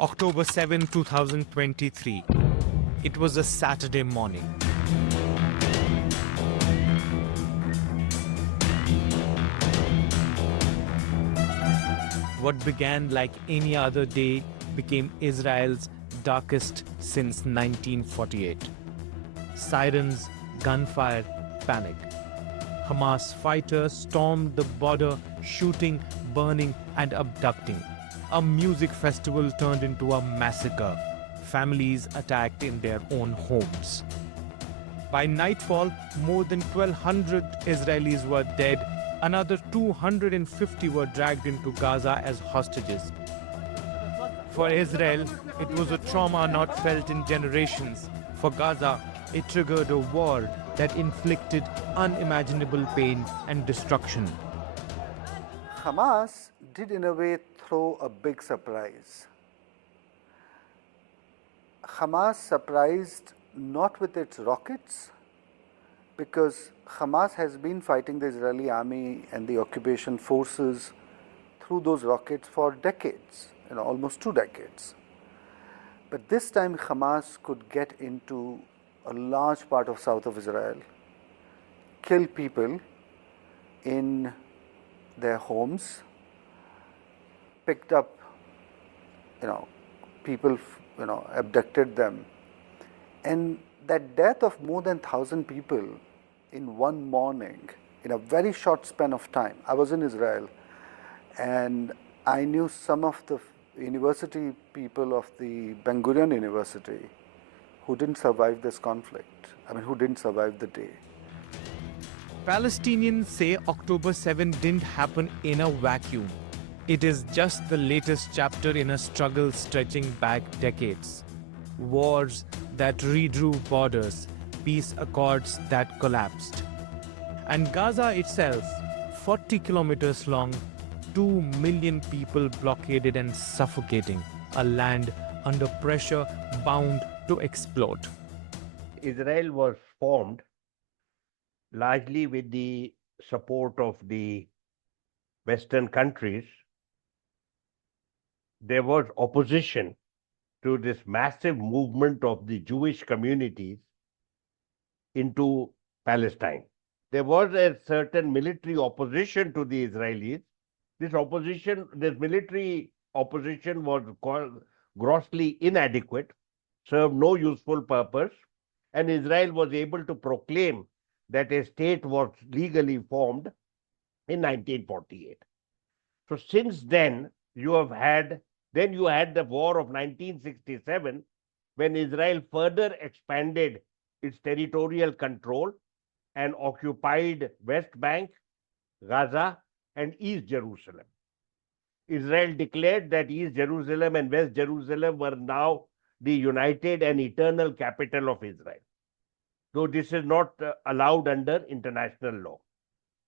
October 7, 2023. It was a Saturday morning. What began like any other day became Israel's darkest since 1948. Sirens, gunfire, panic. Hamas fighters stormed the border, shooting, burning, and abducting. A music festival turned into a massacre. Families attacked in their own homes. By nightfall, more than 1,200 Israelis were dead. Another 250 were dragged into Gaza as hostages. For Israel, it was a trauma not felt in generations. For Gaza, it triggered a war that inflicted unimaginable pain and destruction. Hamas did in a way throw a big surprise. Hamas surprised not with its rockets, because Hamas has been fighting the Israeli army and the occupation forces through those rockets for decades, almost 2 decades. But this time Hamas could get into a large part of south of Israel, kill people in their homes, picked up, people, abducted them. And that death of more than 1,000 people in one morning, in a very short span of time. I was in Israel and I knew some of the university people of the Ben Gurion University who didn't survive this conflict. Who didn't survive the day. Palestinians say October 7 didn't happen in a vacuum. It is just the latest chapter in a struggle stretching back decades. Wars that redrew borders, peace accords that collapsed. And Gaza itself, 40 kilometers long, 2 million people blockaded and suffocating, a land under pressure bound to explode. Israel was formed largely with the support of the Western countries. There was opposition to this massive movement of the Jewish communities into Palestine. There was a certain military opposition to the Israelis. This military opposition was grossly inadequate, served no useful purpose, and Israel was able to proclaim that a state was legally formed in 1948. So since then, you had the war of 1967, when Israel further expanded its territorial control and occupied West Bank, Gaza, and East Jerusalem. Israel declared that East Jerusalem and West Jerusalem were now the united and eternal capital of Israel, though this is not allowed under international law.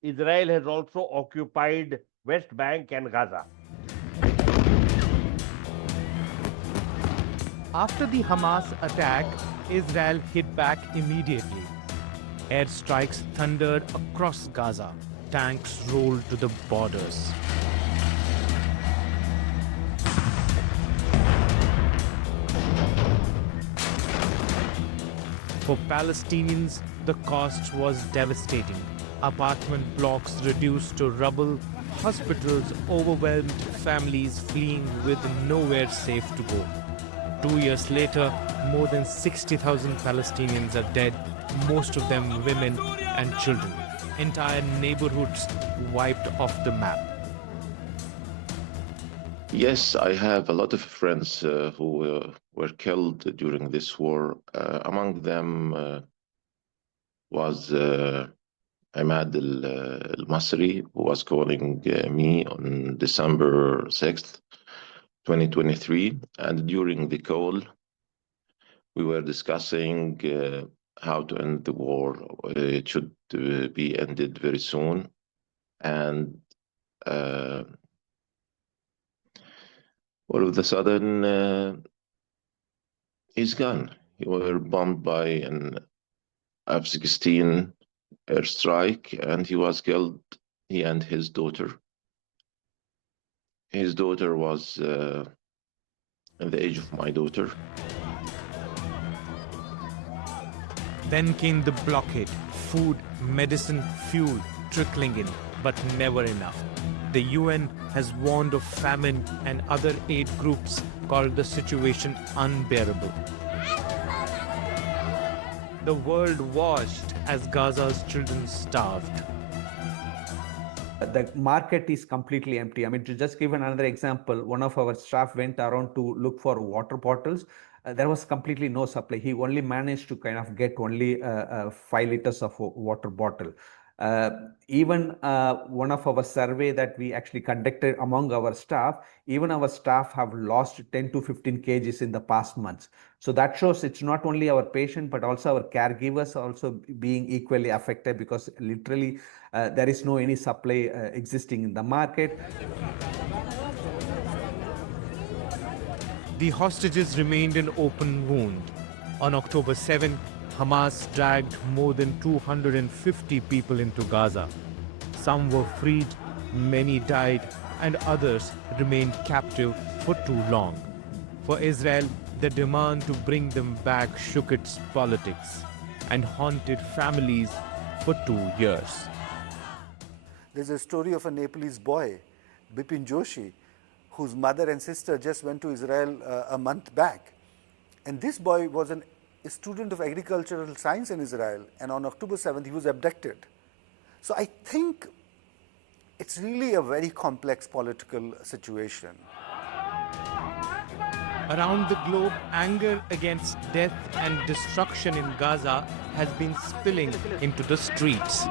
Israel has also occupied West Bank and Gaza. After the Hamas attack, Israel hit back immediately. Airstrikes thundered across Gaza. Tanks rolled to the borders. For Palestinians, the cost was devastating. Apartment blocks reduced to rubble, hospitals overwhelmed, families fleeing with nowhere safe to go. 2 years later, more than 60,000 Palestinians are dead, most of them women and children. Entire neighborhoods wiped off the map. Yes, I have a lot of friends who were killed during this war. Among them was Ahmad al-Masri, who was calling me on December 6th, 2023. And during the call, we were discussing how to end the war. It should be ended very soon. And all of a sudden, he's gone. He was bombed by an F-16 airstrike, and he was killed, he and his daughter. His daughter was in the age of my daughter. Then came the blockade. Food, medicine, fuel trickling in, but never enough. The UN has warned of famine, and other aid groups called the situation unbearable. The world watched as Gaza's children starved. The market is completely empty. I mean, to just give another example, one of our staff went around to look for water bottles. There was completely no supply. He only managed to kind of get only 5 liters of water bottle. Even one of our survey that we actually conducted among our staff, even our staff have lost 10 to 15 kgs in the past months. So that shows it's not only our patient, but also our caregivers also being equally affected, because literally there is no any supply existing in the market. The hostages remained an open wound. On October 7, Hamas dragged more than 250 people into Gaza. Some were freed, many died, and others remained captive for too long. For Israel, the demand to bring them back shook its politics and haunted families for 2 years. There's a story of a Nepalese boy, Bipin Joshi, whose mother and sister just went to Israel a month back. And this boy was a student of agricultural science in Israel, and on October 7th, he was abducted. So I think it's really a very complex political situation. Around the globe, anger against death and destruction in Gaza has been spilling into the streets.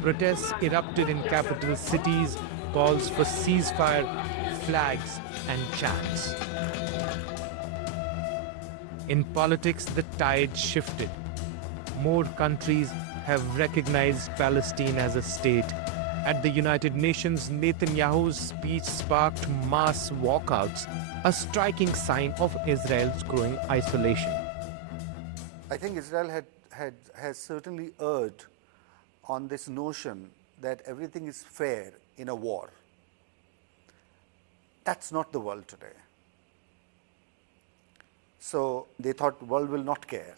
Protests erupted in capital cities, calls for ceasefire, flags and chants. In politics, the tide shifted. More countries have recognized Palestine as a state. At the United Nations, Netanyahu's speech sparked mass walkouts, a striking sign of Israel's growing isolation. I think Israel has certainly erred on this notion that everything is fair in a war. That's not the world today. So they thought the world will not care.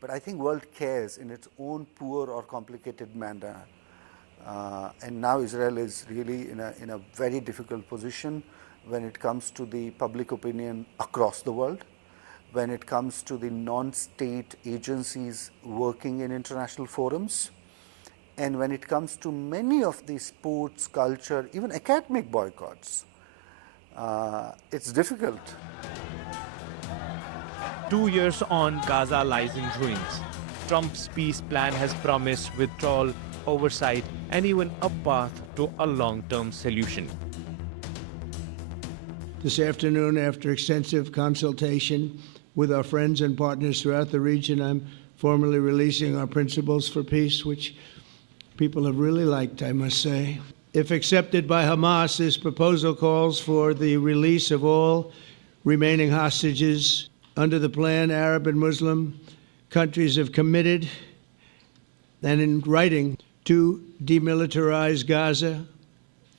But I think world cares in its own poor or complicated manner. And now Israel is really in a very difficult position when it comes to the public opinion across the world, when it comes to the non-state agencies working in international forums, and when it comes to many of the sports, culture, even academic boycotts. It's difficult. 2 years on, Gaza lies in ruins. Trump's peace plan has promised withdrawal, oversight, and even a path to a long-term solution. This afternoon, after extensive consultation with our friends and partners throughout the region, I'm formally releasing our principles for peace, which people have really liked, I must say. If accepted by Hamas, this proposal calls for the release of all remaining hostages. Under the plan, Arab and Muslim countries have committed, and in writing, to demilitarize Gaza,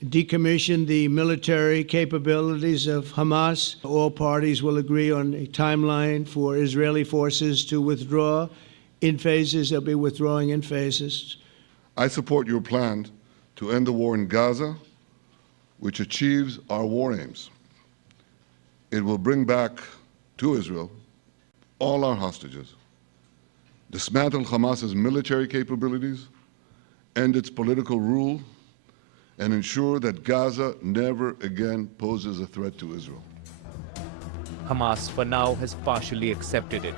decommission the military capabilities of Hamas. All parties will agree on a timeline for Israeli forces to withdraw in phases. They'll be withdrawing in phases. I support your plan to end the war in Gaza, which achieves our war aims. It will bring back to Israel all our hostages, dismantle Hamas's military capabilities, end its political rule, and ensure that Gaza never again poses a threat to Israel. Hamas, for now, has partially accepted it.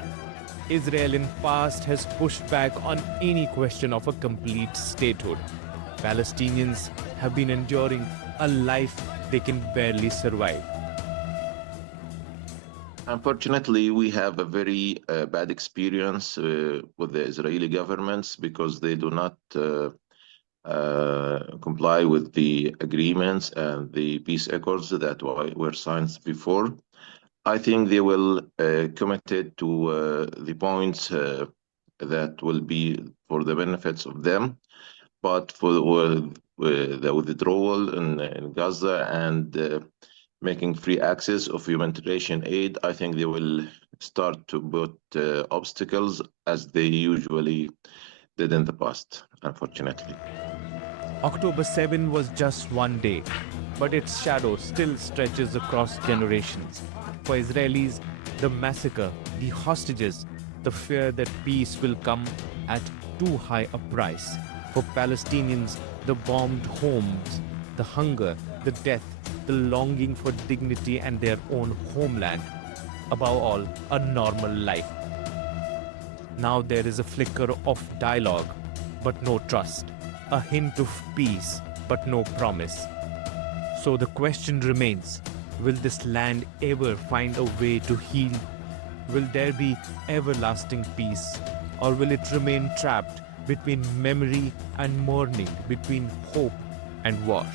Israel in past has pushed back on any question of a complete statehood. Palestinians have been enduring a life they can barely survive. Unfortunately, we have a very bad experience with the Israeli governments because they do not comply with the agreements and the peace accords that were signed before. I think they will committed to the points that will be for the benefits of them, but for the withdrawal in Gaza and making free access of humanitarian aid, I think they will start to put obstacles as they usually did in the past, unfortunately. October 7 was just one day, but its shadow still stretches across generations. For Israelis, the massacre, the hostages, the fear that peace will come at too high a price. For Palestinians, the bombed homes, the hunger, the death, the longing for dignity and their own homeland. Above all, a normal life. Now there is a flicker of dialogue, but no trust. A hint of peace, but no promise. So the question remains, will this land ever find a way to heal? Will there be everlasting peace? Or will it remain trapped between memory and mourning, between hope and war?